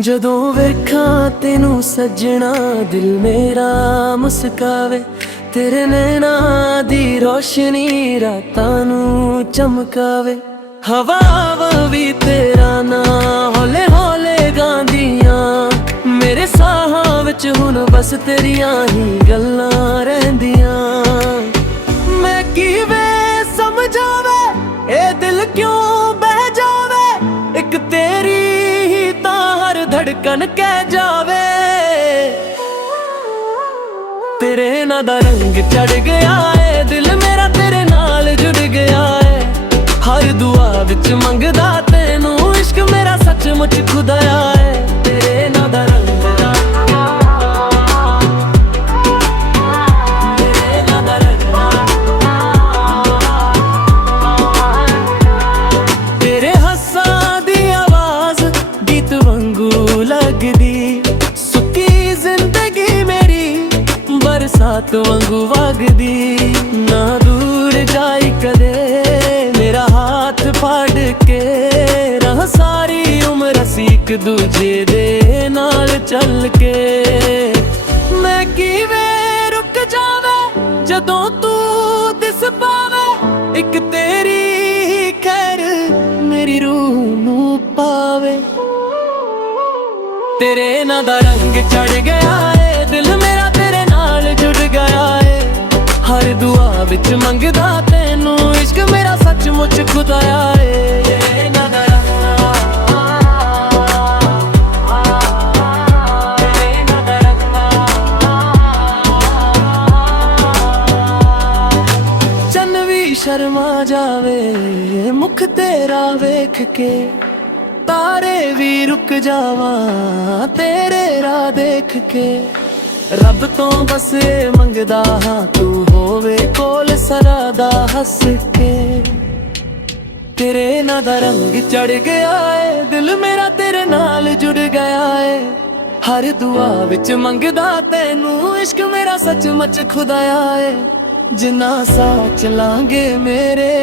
ਜਦੋਂ ਵੇਖਾਂ ਤੈਨੂੰ ਸੱਜਣਾ ਦਿਲ ਮੇਰਾ ਮੁਸਕਾਵੇ। ਤੇਰੇ ਨੈਣਾਂ ਦੀ ਰੋਸ਼ਨੀ ਰਾਤਾਂ ਨੂੰ ਚਮਕਾਵੇ। ਹਵਾਵਾਂ ਵੀ ਤੇਰਾ ਨਾਂ ਹੌਲੇ ਹੌਲੇ ਗਾਉਂਦੀਆਂ। ਮੇਰੇ ਸਾਹਾਂ ਵਿੱਚ ਹੁਣ ਬਸ ਤੇਰੀਆਂ ਹੀ ਗੱਲਾਂ ਰਹਿੰਦੀਆਂ। ਮੈਂ ਕਿਵੇਂ ਸਮਝਾਵੇ ਇਹ ਦਿਲ ਕਿਉਂ ਬਹਿ ਜਾਵੇ। ਇੱਕ ਤੇਰੀ ਹੀ ਤਾਂ ਹਰ ਧੜਕਣ ਕਹਿ ਜਾਵੇ। ਤੇਰੇ ਨਾਂ ਦਾ ਰੰਗ ਚੜ ਗਿਆ ਏ ਦਿਲ ਮੇਰਾ ਤੇਰੇ ਨਾਲ ਜੁੜ ਗਿਆ ਏ। ਹਰ ਦੁਆ ਵਿੱਚ ਮੰਗਦਾ ਤੈਨੂੰ ਇਸ਼ਕ ਮੇਰਾ ਸੱਚਮੁੱਚ ਖੁਦਾਇਆ ਏ। ਤੇਰੇ ਨਾਂ ਦਾ ਰੰਗ ਬਰਸਾਤ ਵਾਂਗੂ ਵਗਦੀ। ਨਾ ਦੂਰ ਜਾਈ ਕਦੇ ਮੇਰਾ ਹੱਥ ਫੜ ਕੇ। ਰਹ ਸਾਰੀ ਉਮਰ ਅਸੀਂ ਇੱਕ ਦੂਜੇ ਦੇ ਨਾਲ ਚੱਲ ਕੇ। ਮੈਂ ਕਿਵੇਂ ਰੁਕ ਜਾਵੇ ਜਦੋਂ ਤੂੰ ਦਿਸ ਪਾਵੇ। ਇੱਕ ਤੇਰੀ ਖੈਰ ਮੇਰੀ ਰੂਹ ਨੂੰ ਪਾਵੇ। ਤੇਰੇ ਨਾਂ ਦਾ ਰੰਗ ਚੜ ਗਿਆ ਏ ਦਿਲ ਮੇਰਾ ਤੇਰੇ ਨਾਲ ਜੁੜ ਗਿਆ ਏ। ਹਰ ਦੁਆ ਵਿੱਚ ਮੰਗਦਾ ਤੈਨੂੰ ਇਸ਼ਕ ਮੇਰਾ ਸੱਚਮੁੱਚ ਖੁਦਾਇਆ ਏ। ਤੇਰੇ ਨਾਂ ਦਾ ਚੰਨ ਵੀ ਸ਼ਰਮਾ ਜਾਵੇ ਮੁਖ ਤੇਰਾ ਵੇਖ ਕੇ। ਤਾਰੇ ਵੀ ਰੁਕ ਜਾਵਾਂ ਤੇਰੇ ਰਾਹ ਦੇਖ ਕੇ। ਰੱਬ ਤੋਂ ਬਸ ਇਹ ਮੰਗਦਾ ਹਾਂ ਤੂੰ ਹੋਵੇ ਕੋਲ ਸਦਾ ਦਾ ਹੱਸ ਕੇ। ਤੇਰੇ ਨਾਂ ਦਾ ਰੰਗ ਚੜ ਗਿਆ ਏ ਦਿਲ ਮੇਰਾ ਤੇਰੇ ਨਾਲ ਜੁੜ ਗਿਆ ਏ। ਹਰ ਦੁਆ ਵਿੱਚ ਮੰਗਦਾ ਤੈਨੂੰ ਇਸ਼ਕ ਮੇਰਾ ਸੱਚਮੁੱਚ ਖੁਦਾਇਆ ਏ। ਜਿੰਨਾ ਸਾਹ ਚਲਾਂਗੇ ਮੇਰੇ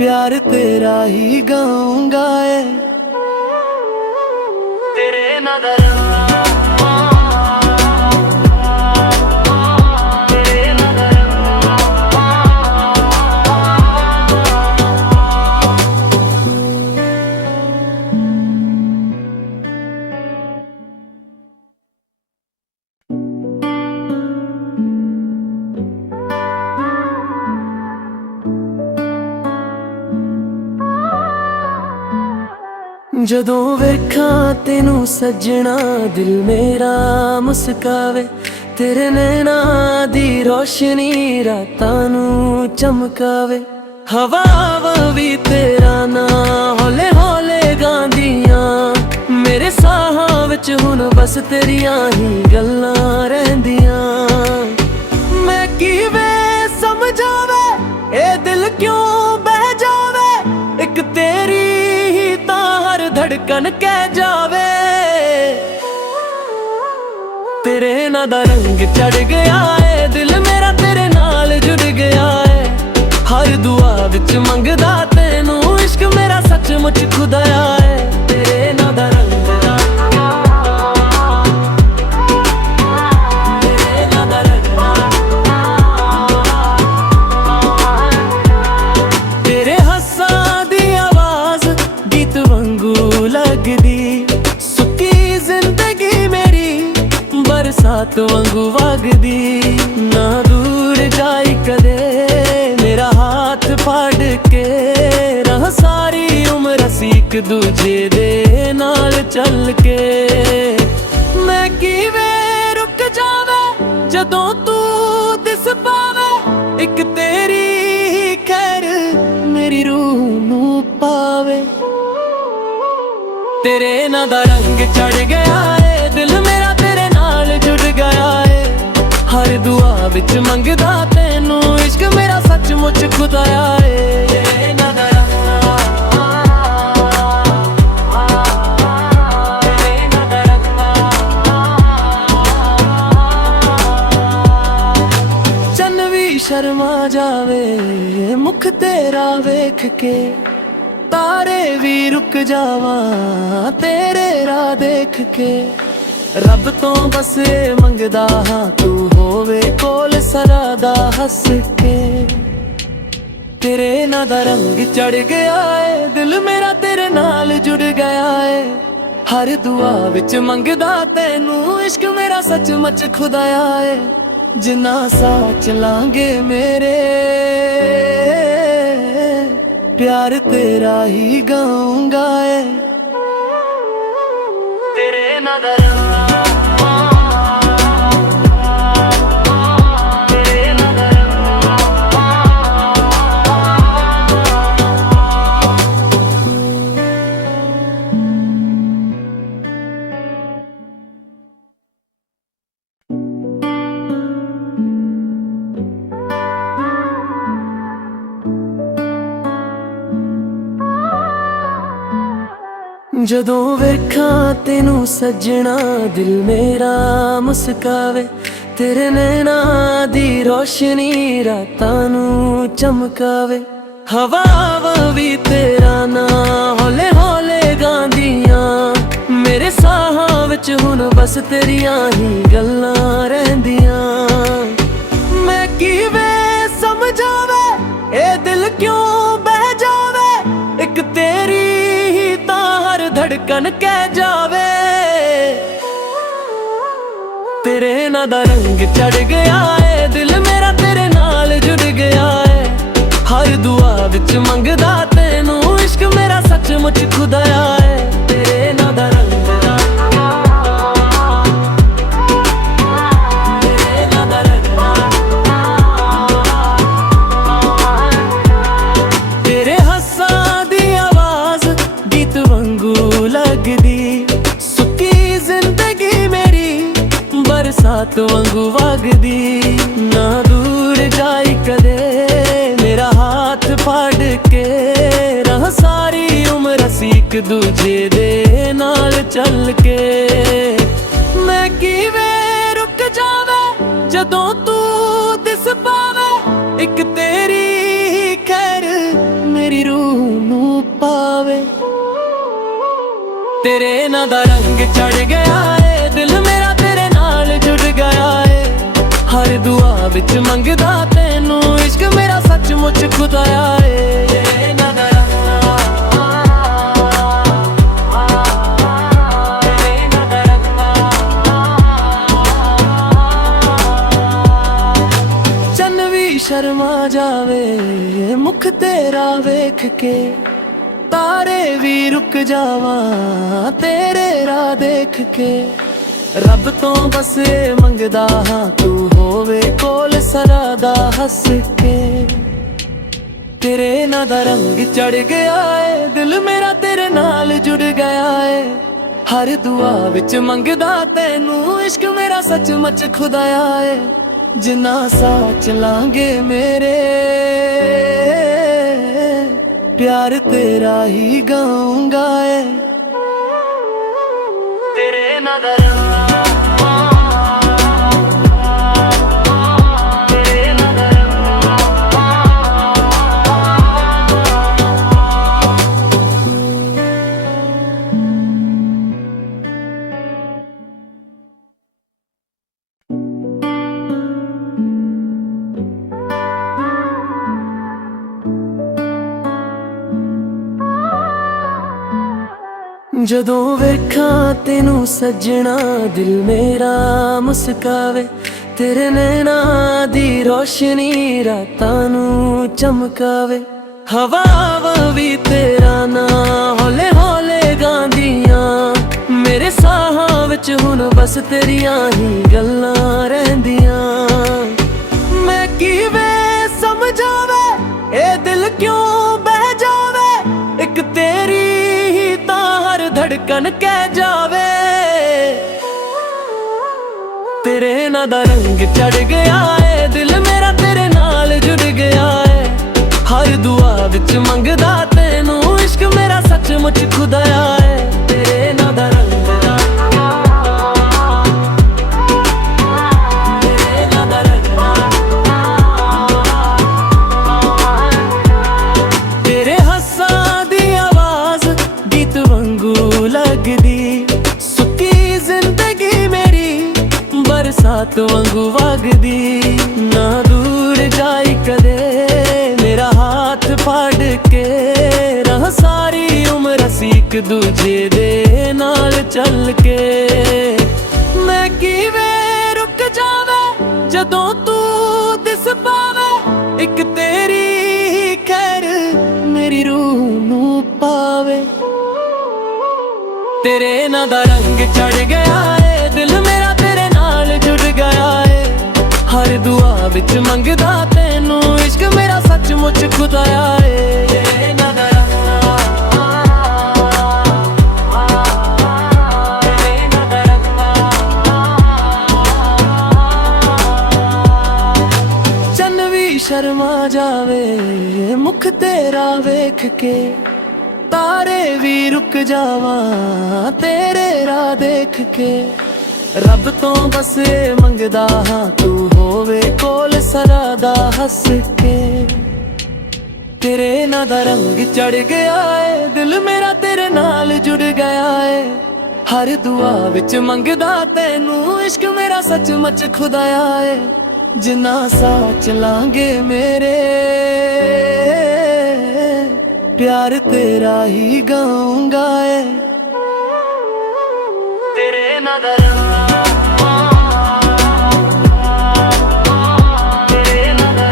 प्यार तेरा ही गाऊंगा है। तेरे नगर ਜਦੋਂ ਵੇਖਾਂ ਤੈਨੂੰ ਸੱਜਣਾ ਦਿਲ ਮੇਰਾ ਮੁਸਕਾਵੇ। ਤੇਰੇ ਨੈਣਾਂ ਦੀ ਰੋਸ਼ਨੀ ਰਾਤਾਂ ਨੂੰ ਚਮਕਾਵੇ। ਹਵਾਵਾਂ ਵੀ ਤੇਰਾ ਨਾਂ ਹੌਲੇ ਹੌਲੇ ਗਾਉਂਦੀਆਂ। ਮੇਰੇ ਸਾਹਾਂ ਵਿੱਚ ਹੁਣ ਬਸ ਤੇਰੀਆਂ ਹੀ ਗੱਲਾਂ ਰਹਿੰਦੀਆਂ। ਮੈਂ ਕਿਵੇਂ ਸਮਝਾਵੇ ਇਹ ਦਿਲ ਕਿਉਂ ਬਹਿ ਜਾਵੇ। ਇੱਕ ਤੇਰੀ ਧੜਕਣ ਕਹਿ ਜਾਵੇ। ਤੇਰੇ ਨਾਂ ਦਾ ਰੰਗ ਚੜ ਗਿਆ ਏ ਦਿਲ ਮੇਰਾ ਤੇਰੇ ਨਾਲ ਜੁੜ ਗਿਆ ਏ। ਹਰ ਦੁਆ ਵਿੱਚ ਮੰਗਦਾ ਤੈਨੂੰ ਇਸ਼ਕ ਮੇਰਾ ਸੱਚਮੁੱਚ ਖੁਦਾਇਆ ਏ। ਤੇਰੇ ਨਾਂ ਦਾ ਰੰਗ ਬਰਸਾਤ ਵਾਂਗੂ ਵਗਦੀ। ਨਾ ਦੂਰ ਜਾਈ ਕਦੇ ਮੇਰਾ ਹੱਥ ਫੜ ਕੇ। ਰਹ ਸਾਰੀ ਉਮਰ ਅਸੀਂ ਇੱਕ ਦੂਜੇ ਦੇ ਨਾਲ ਚੱਲ ਕੇ। ਮੈਂ ਕਿਵੇਂ ਰੁਕ ਜਾਵੇ ਜਦੋਂ ਤੂੰ ਦਿਸ ਪਾਵੇ। ਇੱਕ ਤੇਰੀ ਹੀ ਖੈਰ ਮੇਰੀ ਰੂਹ ਨੂੰ ਪਾਵੇ। ਤੇਰੇ ਨਾਂ ਦਾ ਰੰਗ ਚੜ ਗਿਆ ਏ ਦਿਲ ਮੇਰਾ ਤੇਰੇ ਨਾਲ ਜੁੜ ਗਿਆ ਏ। ਹਰ ਦੁਆ ਵਿੱਚ ਮੰਗਦਾ ਤੈਨੂੰ ਇਸ਼ਕ ਮੇਰਾ ਸੱਚਮੁੱਚ ਖੁਦਾਇਆ ਏ। ਤੇਰੇ ਨਾਂ ਦਾ ਚੰਨ ਵੀ ਸ਼ਰਮਾ ਜਾਵੇ ਮੁਖ ਤੇਰਾ ਵੇਖ ਕੇ। ਤਾਰੇ ਵੀ ਰੁਕ ਜਾਵਾਂ ਤੇਰੇ ਰਾਹ ਦੇਖ ਕੇ। ਰੱਬ ਤੋਂ ਬਸ ਇਹ ਮੰਗਦਾ ਹਾਂ ਤੂੰ ਹੋਵੇ ਕੋਲ ਸਦਾ ਦਾ ਹੱਸ ਕੇ। ਤੇਰੇ ਨਾਂ ਦਾ ਰੰਗ ਚੜ ਗਿਆ ਏ, ਦਿਲ ਮੇਰਾ ਤੇਰੇ ਨਾਲ ਜੁੜ ਗਿਆ ਏ। ਹਰ ਦੁਆ ਵਿੱਚ ਮੰਗਦਾ ਤੈਨੂੰ, ਇਸ਼ਕ ਮੇਰਾ ਸੱਚਮੁੱਚ ਖੁਦਾਇਆ ਏ। ਜਿੰਨਾ ਸਾਹ ਚਲਾਂਗੇ ਮੇਰੇ, प्यार तेरा ही गाऊंगा है। तेरे नगर ਜਦੋਂ ਵੇਖਾਂ ਤੈਨੂੰ ਸੱਜਣਾ ਦਿਲ ਮੇਰਾ ਮੁਸਕਾਵੇ। ਤੇਰੇ ਨੈਣਾਂ ਦੀ ਰੋਸ਼ਨੀ ਰਾਤਾਂ ਨੂੰ ਚਮਕਾਵੇ। ਹਵਾਵਾਂ ਵੀ ਤੇਰਾ ਨਾਂ ਹੌਲੇ ਹੌਲੇ ਗਾਉਂਦੀਆਂ। ਮੇਰੇ ਸਾਹਾਂ ਵਿੱਚ ਹੁਣ ਬਸ ਤੇਰੀਆਂ ਹੀ ਗੱਲਾਂ ਰਹਿੰਦੀਆਂ। ਮੈਂ ਕਿਵੇਂ ਸਮਝਾਵੇ ਇਹ ਦਿਲ ਕਿਉਂ ਬਹਿ ਜਾਵੇ। ਇੱਕ ਤੇਰੀ धड़कन कह जावे। तेरे नां दा रंग चढ़ गया है, दिल मेरा तेरे नाल जुड़ गया है। हर दुआ विच मंगदा तैनू, इश्क मेरा सचमुच खुदाया है। तेरे नां दा रंग ਬਰਸਾਤ ਵਾਂਗੂ ਵਗਦੀ। ਨਾ ਦੂਰ ਜਾਈ ਕਦੇ ਮੇਰਾ ਹੱਥ ਫੜ ਕੇ। ਰਹ ਸਾਰੀ ਉਮਰ ਅਸੀਂ ਇੱਕ ਦੂਜੇ ਦੇ ਨਾਲ ਚੱਲ ਕੇ। ਮੈਂ ਕਿਵੇਂ ਰੁਕ ਜਾਵੇ ਜਦੋਂ ਤੂੰ ਦਿਸ ਪਾਵੇ। ਇੱਕ ਤੇਰੀ ਖੈਰ ਮੇਰੀ ਰੂਹ ਨੂੰ ਪਾਵੇ। ਤੇਰੇ ਨਾਂ ਦਾ ਰੰਗ ਚੜ ਗਿਆ ਏ, ਦਿਲ ਮੇਰਾ ਤੇਰੇ ਨਾਲ ਜੁੜ ਗਿਆ ਏ। ਹਰ ਦੁਆ ਵਿੱਚ ਮੰਗਦਾ ਤੈਨੂੰ, ਇਸ਼ਕ ਮੇਰਾ ਸੱਚਮੁੱਚ ਖੁਦਾਇਆ ਏ। ਤੇਰੇ ਨਾਂ ਦਾ ਚੰਨ ਵੀ ਸ਼ਰਮਾ ਜਾਵੇ ਮੁਖ ਤੇਰਾ ਵੇਖ ਕੇ। ਤਾਰੇ ਵੀ ਰੁਕ ਜਾਵਾਂ ਤੇਰੇ ਰਾਹ ਦੇਖ ਕੇ। ਰੱਬ ਤੋਂ ਬਸ ਇਹ ਮੰਗਦਾ ਹਾਂ ਤੂੰ ਹੋਵੇ ਕੋਲ ਸਦਾ ਦਾ ਹੱਸ ਕੇ। ਤੇਰੇ ਨਾਂ ਦਾ ਰੰਗ ਚੜ ਗਿਆ ਏ, ਦਿਲ ਮੇਰਾ ਤੇਰੇ ਨਾਲ ਜੁੜ ਗਿਆ ਏ। ਹਰ ਦੁਆ ਵਿੱਚ ਮੰਗਦਾ ਤੈਨੂੰ, ਇਸ਼ਕ ਮੇਰਾ ਸੱਚਮੁੱਚ ਖੁਦਾਇਆ ਏ। ਜਿੰਨਾ ਸਾਹ ਚਲਾਂਗੇ ਮੇਰੇ, प्यार तेरा ही गाऊंगा है। तेरे नगर ਜਦੋਂ ਵੇਖਾਂ ਤੈਨੂੰ ਸੱਜਣਾ ਦਿਲ ਮੇਰਾ ਮੁਸਕਾਵੇ। ਤੇਰੇ ਨੈਣਾਂ ਦੀ ਰੋਸ਼ਨੀ ਰਾਤਾਂ ਨੂੰ ਚਮਕਾਵੇ। ਹਵਾਵਾਂ ਵੀ ਤੇਰਾ ਨਾਂ ਹੌਲੇ ਹੌਲੇ ਗਾਉਂਦੀਆਂ। ਮੇਰੇ ਸਾਹਾਂ ਵਿੱਚ ਹੁਣ ਬਸ ਤੇਰੀਆਂ ਹੀ ਗੱਲਾਂ ਰਹਿੰਦੀਆਂ। ਮੈਂ ਕਿਵੇਂ ਸਮਝਾਵੇ ਇਹ ਦਿਲ ਕਿਉਂ ਬਹਿ ਜਾਵੇ। ਇੱਕ ਤੇਰੀ धड़कन कह जावे। तेरे नां दा रंग चढ़ गया है, दिल मेरा तेरे नाल जुड़ गया है। हर दुआ विच मंगदा तैनू, इश्क मेरा सचमुच खुदाया है। तेरे नां दा रंग तेरे हस्सां दी बरसात वांगू वगदी, ना दूर जाई कदे मेरा हाथ फाड़ के, रह सारी उम्र असी एक दूजे दे नाल चल के। मैं किवें रुक जावे जदों तू दिस पावे, एक तेरी ही खैर मेरी रूह नू पावे। तेरे ना दा रंग चढ़ गया है, दिल मेरा तेरे नाल जुड़ गया है। हर दुआ विच मंगदा तैनू, इश्क मेरा सचमुच खुदाया है। तेरे ना दा रंग, तेरे ना दा रंग। चन्न भी शर्मा जावे मुख तेरा वेख के, तारे भी रुक जावां तेरे राह देख के। रब तो बस ये मंगदा हां तू होवे कोल सरादा हस के। तेरे ना दा रंग चढ़ गया है, दिल मेरा तेरे नाल जुड़ गया है। हर दुआ विच मंगदा तैनू, इश्क मेरा सचमुच खुदाया है। जिन्ना सा चलांगे मेरे, प्यार तेरा ही गाऊंगा है। तेरे ना दा रंग, तेरे ना दा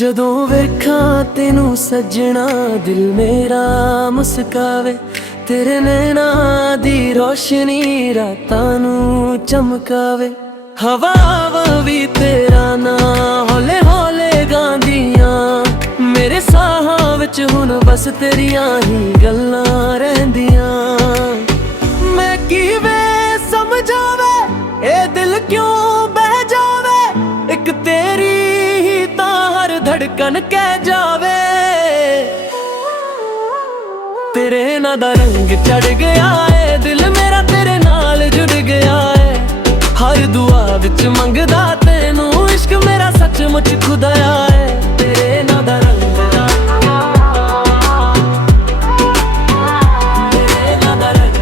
जदों वेखां तेनू सजना दिल मेरा मुस्कावे। तेरे नैना दी रोशनी रातां नू चमकावे। हवा भी तेरा ना हौले हौले गांदियां, मेरे साहां विच हुण बस तेरियां ही गल्लां रहिंदियां। मैं किवें समझावे ए दिल क्यों बह जावे, एक तेरी ही तां हर धड़कन कह जावे। तेरे ना दा रंग चढ़ गया है, दिल मेरा तेरे नाल जुड़ गया है। हर दुआ विच मंगदा तैनू, इश्क मेरा सचमुच खुदाया है। तेरे ना दा रंग, तेरे ना दा रंग,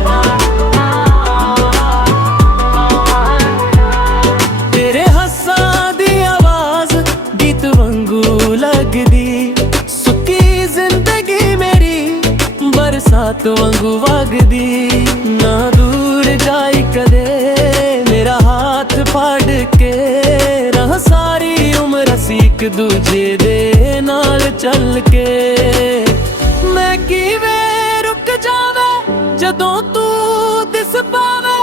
तेरे हस्सां दी आवाज गीत वांगू लगदी। सुक्की जिंदगी मेरी बरसात वांगू वगदी, ना दूर जाई कदे मेरा हाथ फाड़ के, रह सारी उम्र असी एक दूजे दे नाल चल के। मैं किवें रुक जावे जदों तू दिस पावे,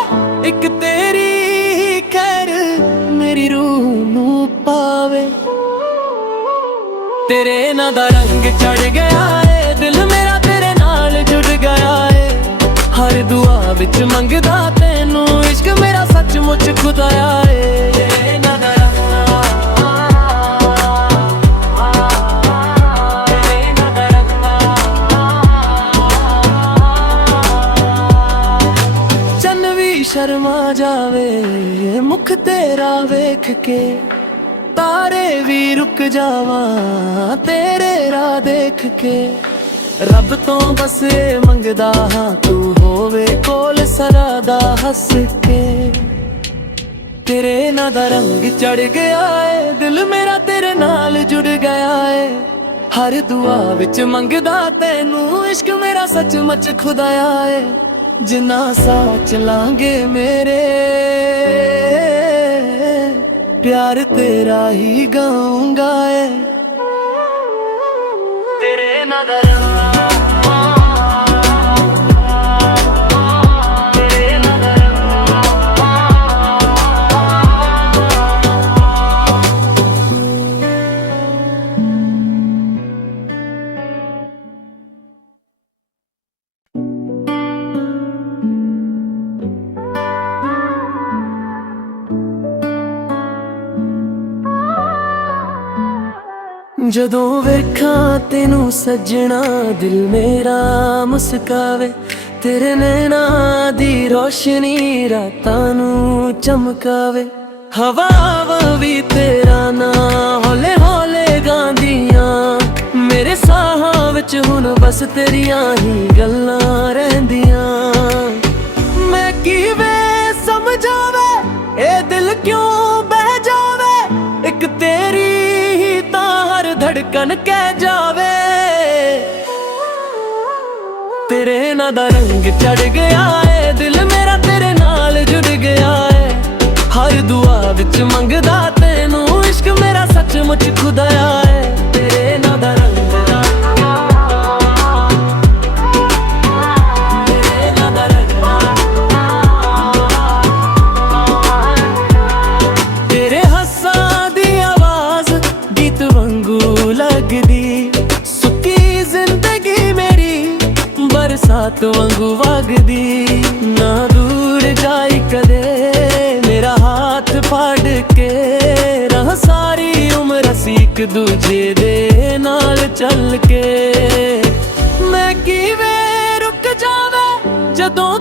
एक तेरी ही खैर मेरी रूह नू पावे। तेरे ना दा रंग चढ़ गया है, दिल मेरा तेरे नाल जुड़ गया है। हर दुआ विच मंगदा तैनू, इश्क मेरा सचमुच खुदाया है। तेरे ना दा रंग, तेरे ना दा रंग। चन्न भी शर्मा जावे मुख तेरा वेख के, तारे भी रुक जावां तेरे राह देख के। रब तो बस ये मंगदा हां तू होवे कोल सरादा हस के। तेरे ना दा रंग चढ़ गया है, दिल मेरा तेरे नाल जुड़ गया है। हर दुआ विच मंगदा तैनू, इश्क मेरा सचमुच खुदाया है। जिन्ना सा चलांगे मेरे, प्यार तेरा ही गाऊंगा है। तेरे ना दा रंग, तेरे ना दा ਜਦੋਂ ਵੇਖਾਂ ਤੈਨੂੰ ਸੱਜਣਾ ਦਿਲ ਮੇਰਾ ਮੁਸਕਾਵੇ, ਤੇਰੇ ਨੈਣਾਂ ਦੀ ਰੋਸ਼ਨੀ ਰਾਤਾਂ ਨੂੰ ਚਮਕਾਵੇ। ਹਵਾਵਾਂ ਵੀ ਤੇਰਾ ਨਾਂ ਹੌਲੇ ਹੌਲੇ ਗਾਉਂਦੀਆਂ, ਮੇਰੇ ਸਾਹਾਂ ਵਿੱਚ ਹੁਣ ਬਸ ਤੇਰੀਆਂ ਹੀ ਗੱਲਾਂ ਰਹਿੰਦੀਆਂ। ਮੈਂ ਕਿਵੇਂ ਸਮਝਾਵੇ ਇਹ ਦਿਲ ਕਿਉਂ ਬਹਿ ਜਾਵੇ, ਇੱਕ ਤੇਰੀ ਹੀ ਤਾਂ ਹਰ ਧੜਕਨ ਕਹਿ ਜਾਵੇ। ਤੇਰੇ ਨਾਂ ਦਾ ਰੰਗ ਚੜ ਗਿਆ ਏ, ਦਿਲ ਮੇਰਾ ਤੇਰੇ ਨਾਲ ਜੁੜ ਗਿਆ ਏ। ਹਰ ਦੁਆ ਵਿੱਚ ਮੰਗਦਾ ਤੈਨੂੰ, ਇਸ਼ਕ ਮੇਰਾ ਸੱਚਮੁੱਚ ਖੁਦਾਇਆ ਏ। ਤੇਰੇ ਨਾਂ ਦਾ ਰੰਗ, ਤੇਰੇ ਨਾਂ ਦਾ ਰੰਗ, ਤੇਰੇ ਹੱਸਾਂ ਦੀ ਆਵਾਜ਼ ਗੀਤ ਵਾਂਗੂ ਲੱਗਦੀ। ਸੁੱਕੀ ਜ਼ਿੰਦਗੀ ਮੇਰੀ ਬਰਸਾਤ ਵਾਂਗੂ ਵਗਦੀ। ਨਾ ਦੂਰ ਜਾਈ ਕਦੇ ਮੇਰਾ ਹੱਥ ਫੜ ਕੇ, ਰਹਾਂ ਸਾਰੀ ਉਮਰ ਅਸੀਂ ਇੱਕ ਦੂਜੇ ਦੇ ਨਾਲ ਚੱਲ ਕੇ। ਮੈਂ ਕਿਵੇਂ ਰੁਕ ਜਾਵਾਂ ਜਦੋਂ